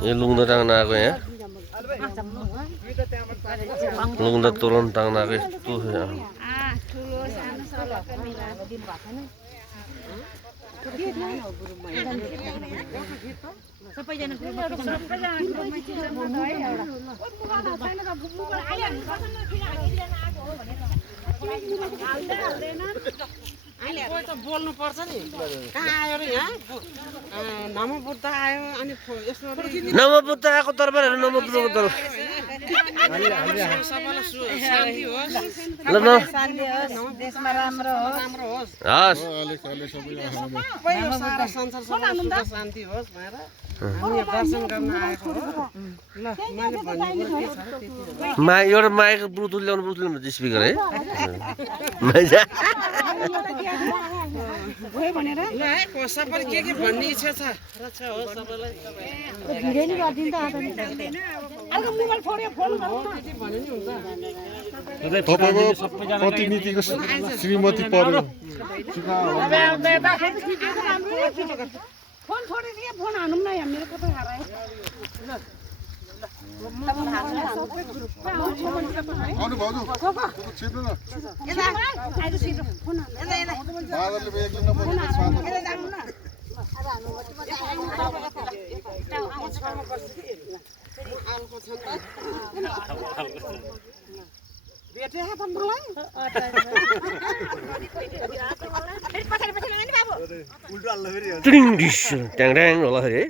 ये लुङ्दा टाङ्न आएको यहाँ लुङ्दा तोरण टाङ्न आएको यस्तो छ यहाँ कोही त बोल्नु पर्छ नि कहाँ आयो र यहाँ नमो बुद्ध आयो अनि यसमा नमो बुद्ध आएको तर्फहरू नमो बुद्धको तर्फ सबैलाई शान्ति होस् ल न देशमा राम्रो होस् हस् पहिलो सारा संसार सबैलाई शान्ति होस् भनेर हामी दर्शन गर्न आएको हो ल मैले भनेको के छ त्यति हो मा एउटा माइक ब्लुटुथ ल्याउनु स्पिकर है ल है सबैले के भन्ने इच्छा छ रक्षा होस् सबैलाई तपाईँको प्रतिनिधिको श्रीमती पर्यो फोन छोडिदिए फोन हानौँ न यहाँ मेरो कतै हरायो आउनु भाउजू छिटो न बादलले एकदिन भेटे त मलाई ट्रिङ डिस ट्याङ ट्याङ होला फेरि